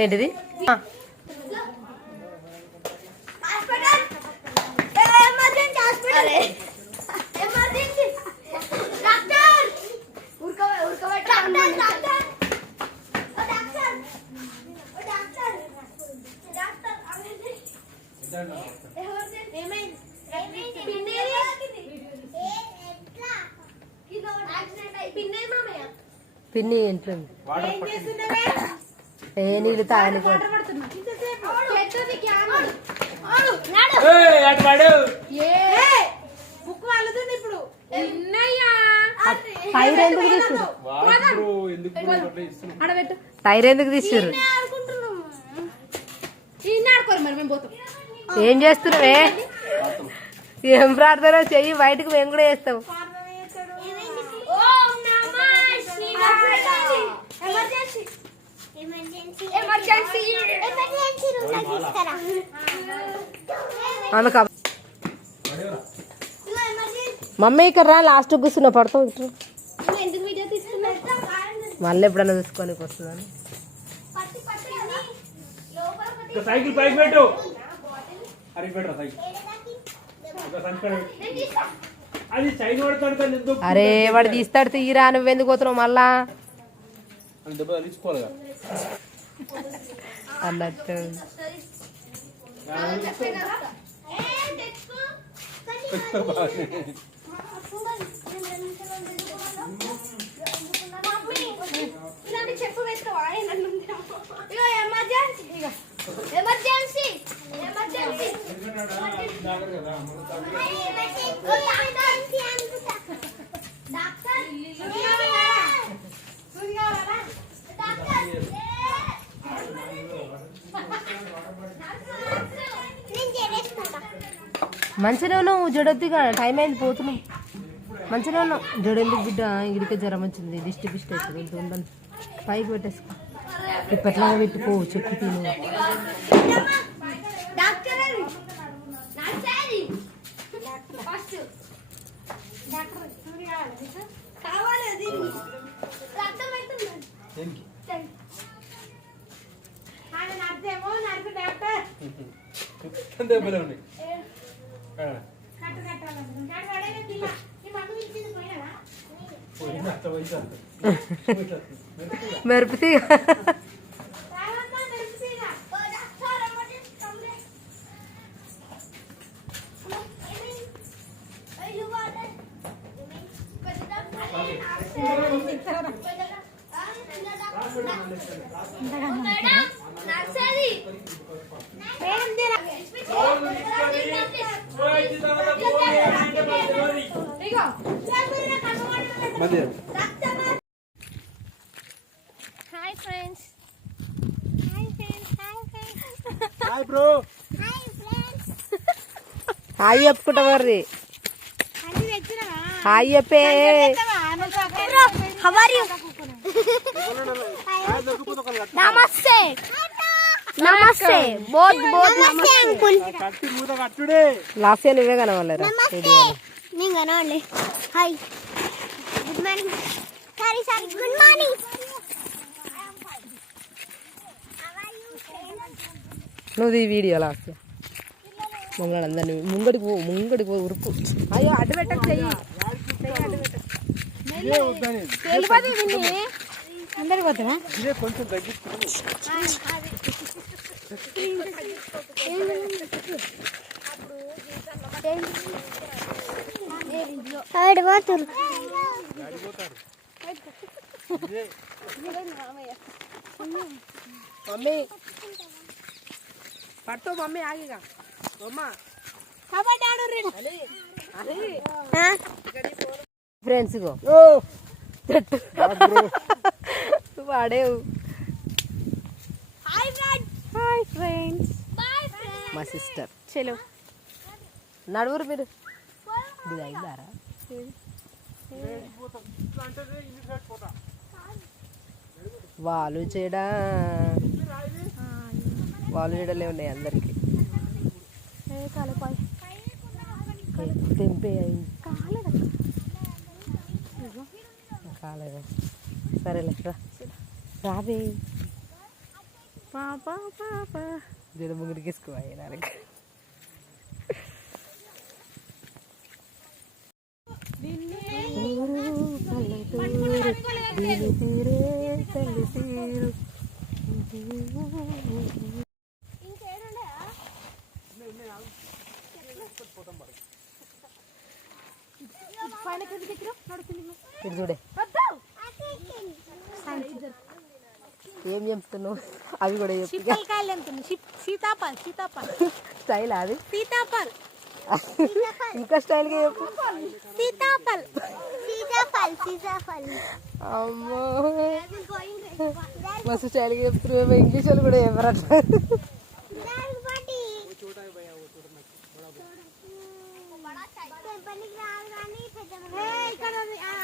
ఏంటిది? పిన్ని ఇంట్లో ఏ నీళ్ళు తాగని టైర్ ఎందుకు తీసారు? టైర్ ఎందుకు తీసారు? ఏం చేస్తున్నావే? ఏం ప్రార్థన చెయ్యి, బయటకు మేము కూడా చేస్తాం. మమ్మీ ఇక్కడ రా, లాస్ట్ కూర్చున్నా పడతావు ఇటు. మళ్ళీ ఎప్పుడన్నా చూసుకోనికి వస్తుందని అరే వాడు తీస్తాడు, తీరా నువ్వెందుకు పోతున్నావు మళ్ళా అన్నట్టు. మంచిగా ఉన్నావు, జడొద్దుగా, టైం అయింది పోతున్నాం. మంచిగా ఉన్నావు, జడెందుకు బిడ్డ? ఇడికే జ్వరం వచ్చింది, దిష్టి బిష్టి అవుతుంది. ఉందని పైకి పెట్టేసుకో, ఇప్పట్లాగా పెట్టుకో, చెక్కు తిను. మెరుపుతీ hi friends. Hi bro. Hi చెప్పుకుంటా మరి. హాయ్ చెప్పే. నమస్తే నమస్తే బోత్ బోత్ నమస్తే అంకుల్. లాస్ట్ ఇయర్ నువ్వే కనవాలరా? నేను కనవాలి. Hi, good morning. Sorry sorry, good morning. నువ్వు ఈ వీడియో లాస్ట్ మమ్మల్ని అందరినీ ముంగడికి పో, ముంగడికి పో, ఉరుకు. అయ్యో అడ్డు పెట్టకు, చెయ్యి అందరికి పోతావా? కొంచెం మమ్మీ పట్టు, మమ్మీ ఆగిగా ఫ్రెండ్స్ గో వాడేవు. హాయ్ ఫ్రెండ్స్, మా సిస్టర్. చలో నడువురు మీరు. ఇది అయిందారా? వాళ్ళు చెడ వాళ్ళు చెడలే ఉన్నాయి అందరికి తెంపే కాలేదా సరేలే రాబే పాప పాప జడ ముగ్గురికి వేసుకోవాలి నాకు ఇటు చూడే ఏం చెప్తున్నావు అవి కూడా సీతాఫల్ స్టైల్ అది సీతాఫల్ ఇంకా స్టైల్గా చెప్పు సీతాఫల్ సీతాఫల్ సీతాఫల్ అమ్మో మస్తు స్టైల్గా చెప్తున్నావు ఇంగ్లీష్ వాళ్ళు కూడా ఎవరట్లా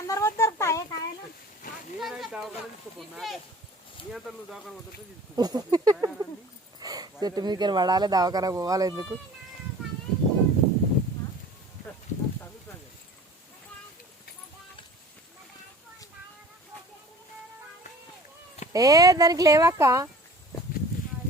అందరు వద్ద దొరుకుతాయి కాయలు చెట్టు మీదకి పడాలి దవాఖాన పోవాలి ఎందుకు ఏ దానికి లేవక్క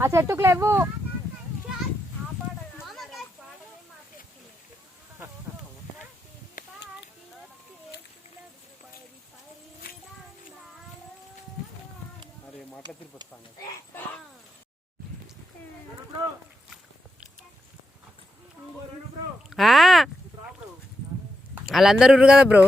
ఆ చెట్టుకు లేవు వాళ్ళందరూ ఉర్రు కదా బ్రో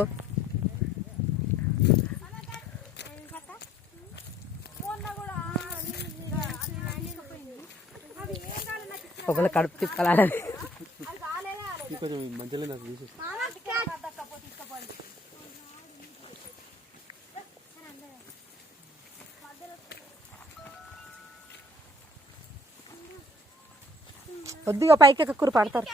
ఒకళ్ళు కడుపు తిప్పాలని కొద్దిగా పైకి ఎక్కూరు పడతారు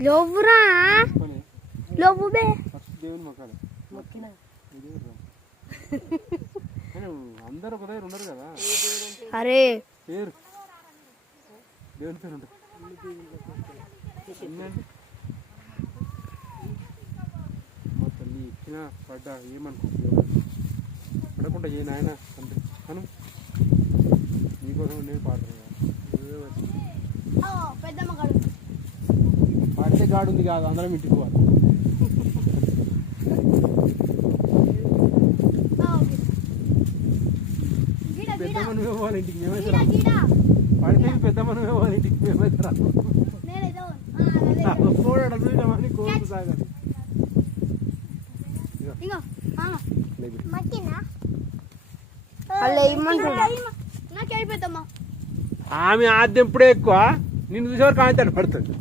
లోవురా లోవు బే అందరు ఒక దగ్గర ఉండరు కదా అరే పేరు దేవుని పేరు ఉంటుంది మా తల్లి ఎక్కినా పడ్డా ఏమనుకో పడకుండా ఏ నాయన తండ్రి అను నీకోసం నేను పాడుతున్నా పెద్దమ్మగాడు పాడితే గాడు ఉంది కాదు అందరం ఇంటికి పోవాలి పెద్దమ్మ నువ్వే పోవాలి ఇంటికి మేమైతే రా పడితే పెద్దమ్మ నువ్వే పోవాలి ఇంటికి మేమైతే రా చూడడం చూడమని కోరుకు సాగాలి ఆమె ఆద్యం ఇప్పుడే ఎక్కువ నిన్ను చూసేవారు కాంతాడు పడుతుంది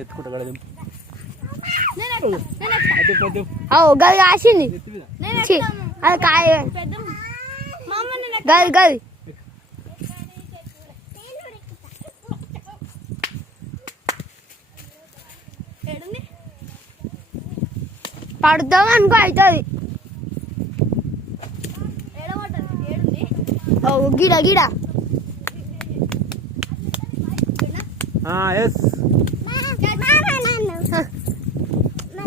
ఎత్తుకుంటా గది కాసింది అది కాయ గది గది పడుతాం అనుకో అవుతుంది గిడ గిడ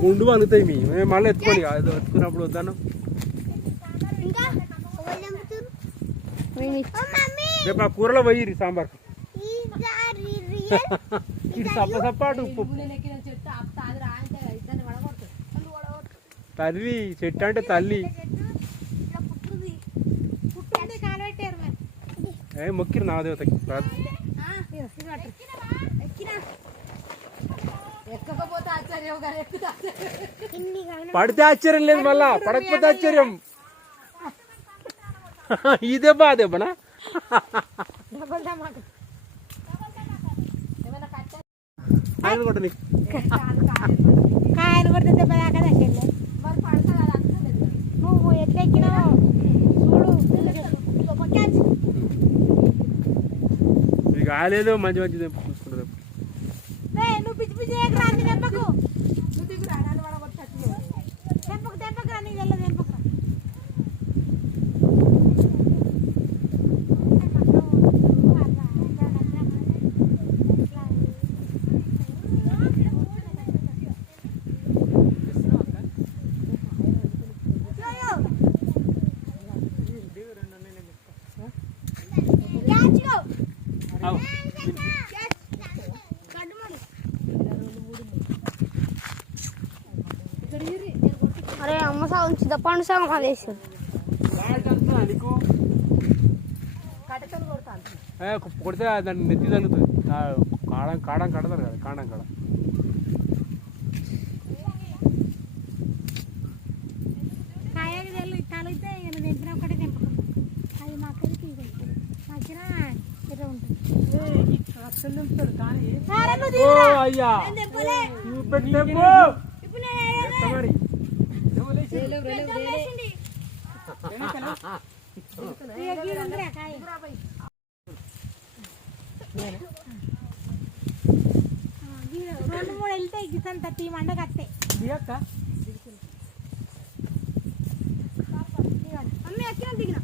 గుండు అనుతాయి మేము మళ్ళీ ఎత్తుకొని ఎత్తుకున్నప్పుడు వద్దాను రేపు ఆ కూరలో పోయి సాంబార్ ఇది సప్ప సప్పాటు తల్లి చెట్టు అంటే తల్లి ఏ మొక్కిరు నా దేవతకి పడితే ఆశ్చర్యం లేదు మళ్ళా పడకపోతే ఆశ్చర్యం ఈ దెబ్బ ఆ దెబ్బనా ఆయన కొట్ట నీకు కాయను కొడితే దెబ్బ దాకా చెల్లె నువ్వు ఎట్లా ఎక్కినావు చూడు ఇది కాలేదు మంచి మంచి చూసుకుంటుంది నువ్వు పిచ్చి పిచ్చి రాని దెబ్బకు దెబ్బకు రాని తెల్ల దెబ్బకు అరే అమ్మ సాగు చింతపండు సాగు కాలేసాడు కొడితే దాన్ని నెత్తి తగ్గుతుంది కాడం కడతారు కదా కాడం కాడ కాయకి తలిగితే ఇక తెంపిన ఒకటే తెంపకం అది మాకైతే మధ్యన ఎర్ర ఉంటుంది అయ్యా రెండు మూడు వెళ్తే గిసంత టీం అండ కట్టే అమ్మ ఎక్కిన దిగిన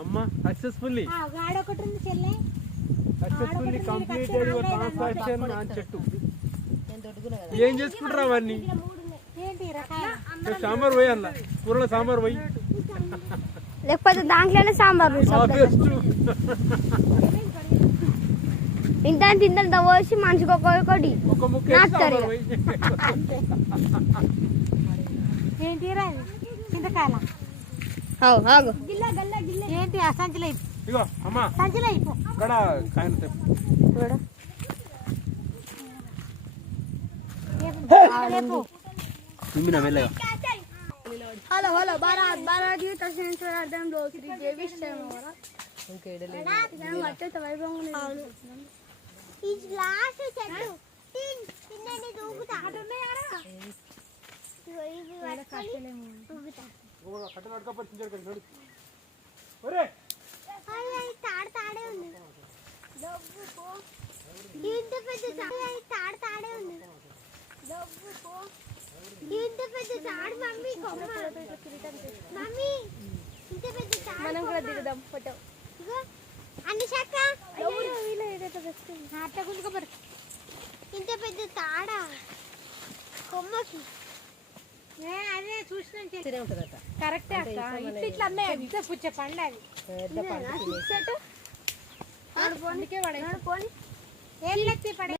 అమ్మ సక్సెస్ఫుల్లీ గాడ ఒకటి ఉంది చెల్లె successfully completed your transaction on చెట్టు ఏం చేసుకుంటారా అవన్నీ ఏంటి రకాయ సాంబార్ పోయి అన్న కూరలో సాంబార్ పోయి లేకపోతే దాంట్లోనే సాంబార్ ఇంత తింటే దవోసి మనిషికి ఒక్కొక్కటి ఒక ముక్క సాంబార్ పోయి ఏంటి రా చింతకాయల ఏంటి ఆ సంచిలో ఇగో అమ్మా సంచిలో అయిపో ఇక్కడ కాయన తిమ్మిన వెళ్ళగా హలో హలో బారాత్ బారాత్ ఈ తక్షణార్థంలో శ్రీ దేవి శ్రీమోరా ఈ గ్లాస్ చెట్టు తిన్నండి దూకుతా కట్టలు అడకపోతే ఒరే తాడే ఉంది ఇంత పెద్ద తాడే ఉంది ఇంత పెద్ద తాడు మమ్మీ మమ్మీ ఇంత పెద్ద తాడు మనం కూడా దిగుదాం ఫోటో అన్ని శాఖ ఇంత పెద్ద తాడా కొమ్మకి అదే చూసిన కరెక్టే అక్క ఇట్లా అమ్మాయి ఎంత పుచ్చ పండు అది అందుకే పడే ఏం లెత్తి పడే